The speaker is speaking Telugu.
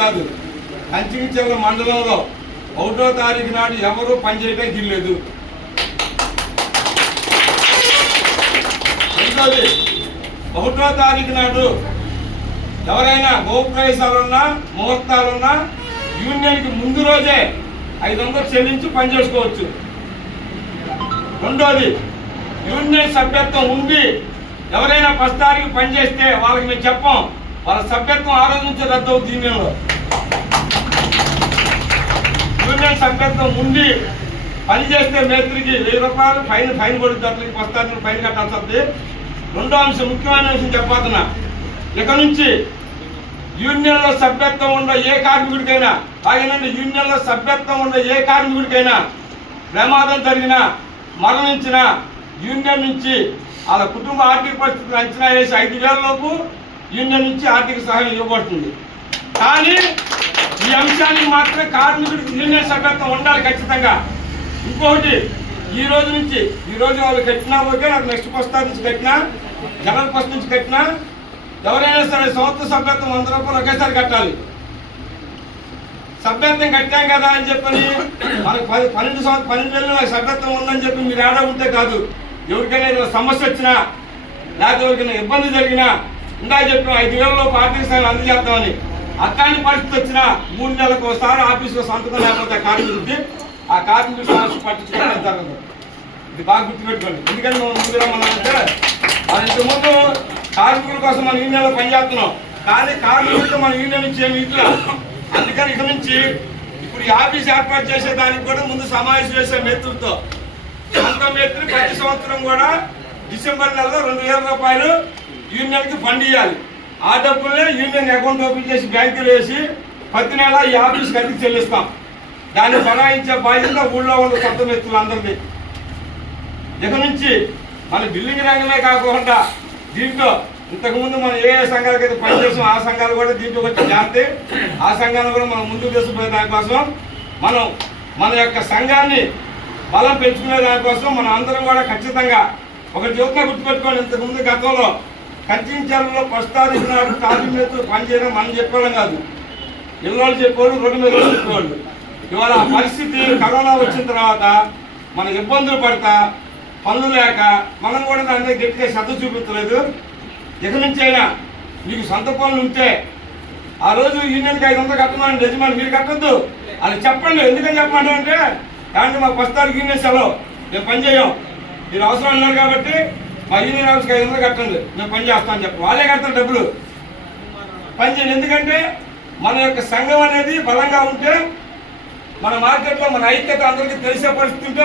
కాదు, కంచికిచర్ల మండలంలో 1వ తారీఖు నాడు ఎవరు పనిచేయడానికి వీల్లేదు. రెండోది, 1వ తారీఖు నాడు ఎవరైనా గోప్రవేశాలున్నా ముహూర్తాలున్నా యూనియన్కి ముందు రోజే 500 చెల్లించి పనిచేసుకోవచ్చు. రెండోది, యూనియన్ సభ్యత్వం ఉండి ఎవరైనా 10వ తారీఖు పనిచేస్తే వాళ్ళకి మేము చెప్పాం, వాళ్ళ సభ్యత్వం ఆ రోజు నుంచి రద్దు అవుతుంది. యూనియన్ సభ్యత్వం ఉండి పనిచేస్తే మేస్త్రికి 1000 రూపాయలు ఫైన్ పడుతుంది. అట్లకి 10వ తారీఖు ఫైన్ కట్టాల్సి వస్తుంది. రెండో అంశం, ముఖ్యమైన అంశం చెప్పబోతున్నా, ఇక నుంచి యూనియన్లో సభ్యత్వం ఉన్న ఏ కార్మికుడికైనా అలాగేనండి, యూనియన్లో సభ్యత్వం ఉన్న ఏ కార్మికుడికైనా ప్రమాదం జరిగినా మరణించిన యూనియన్ నుంచి వాళ్ళ కుటుంబ ఆర్థిక పరిస్థితులు అంచనా వేసి 5,000 లోపు యూనియన్ నుంచి ఆర్థిక సహాయం ఇవ్వబడుతుంది. కానీ ఈ అంశానికి మాత్రమే కార్మికుడికి యూనియన్ సభ్యత్వం ఉండాలి ఖచ్చితంగా. ఇంకొకటి, ఈ రోజు వాళ్ళు కట్టినా ఓకే, నాకు నెక్స్ట్ 1వ తారీఖు నుంచి కట్టినా, జనవరి 1 నుంచి కట్టినా, ఎవరైనా సరే సంవత్సర సభ్యత్వం 100 రూపాయలు ఒకేసారి కట్టాలి. సభ్యత్వం కట్టాం కదా అని చెప్పని మనకు 12 నెలలు నాకు సభ్యత్వం ఉందని చెప్పి మీరు ఏడా ఉంటే కాదు. ఎవరికైనా ఏదైనా సమస్య వచ్చినా లేకపోతే ఎవరికైనా ఇబ్బంది జరిగినా ఇందాక చెప్పిన 5,000 లోపు ఆర్థిక సహాయం అందజేస్తామని, అట్లాంటి పరిస్థితి వచ్చినా 3 నెలలకు ఒకసారి ఆఫీసులో సంతకం లేకపోతే కార్మికుడికి ఆ కార్మికుడి సమస్య పట్టించుకోవడం జరగదు. ఇది బాగా గుర్తుపెట్టుకోండి. ఎందుకంటే మనం ముందు రమ్మన్నామంటే మన ఇంతకుముందు కార్మికుల కోసం మన యూనియన్లో పనిచేస్తున్నాం, కానీ కార్మికులతో మన యూనియన్ నుంచి ఏమి ఇట్లా. అందుకని ఇక నుంచి ఇప్పుడు ఈ ఆఫీస్ ఏర్పాటు చేసేదానికి కూడా ముందు సమావేశం చేసే మేత్రులతో సొంత మేత్రి ప్రతి సంవత్సరం కూడా డిసెంబర్ నెలలో 2,000 రూపాయలు యూనియన్కి ఫండ్ ఇవ్వాలి. ఆ డబ్బులనే యూనియన్ అకౌంట్ ఓపెన్ చేసి బ్యాంకులో వేసి ప్రతి నెల ఈ ఆఫీస్కి అతికి చెల్లిస్తాం. దాన్ని బనాయించే బాధ్యత ఊళ్ళో ఉన్న సొంత మేత్రులందరినీ. ఇక నుంచి మన బిల్డింగ్ రంగమే కాకుండా దీంట్లో ఇంతకుముందు మనం ఏ సంఘాలకు అయితే పనిచేసాం ఆ సంఘాలు కూడా దీంట్లో వచ్చి జాగ్రత్త, ఆ సంఘాలను కూడా మనం ముందుకు తీసుకుపోయే దానికోసం మన యొక్క సంఘాన్ని బలం పెంచుకునే దానికోసం మనం అందరం కూడా ఖచ్చితంగా ఒక జ్యోతిగా గుర్తుపెట్టుకోండి. ఇంతకుముందు గతంలో కంచికిచర్లలో 1వ తారీఖు నాడు కార్మికులతో పనిచేయడం మనం చెప్పేవాళ్ళం కాదు, ఇళ్ళోళ్ళు చెప్పేవాళ్ళు, రోడ్డు మీద చెప్పేవాళ్ళు. ఇవాళ ఆ పరిస్థితి కరోనా వచ్చిన తర్వాత మన ఇబ్బందులు పడతా పనులు లేక మనం కూడా దాని మీద గట్టిగా శ్రద్ధ చూపించలేదు. ఇక నుంచి అయినా మీకు సొంత పనులు ఉంటే ఆ రోజు యూనియన్కి 500 కట్టమని యజమాని మీరు కట్టద్దు, అది చెప్పండి. ఎందుకని చెప్పమంటే కాబట్టి మాకు 1వ తారీఖు యూనియన్ సెలవు, మేము పని చేయం, మీరు అవసరం అన్నారు కాబట్టి మా యూనియన్ ఆఫీస్కి 500 కట్టండి, మేము పని చేస్తామని చెప్పి వాళ్ళే కడతారు డబ్బులు, పని చేయండి. ఎందుకంటే మన యొక్క సంఘం అనేది బలంగా ఉంటే మన మార్కెట్లో మన ఐక్యత అందరికీ తెలిసే పరిస్థితి ఉంటే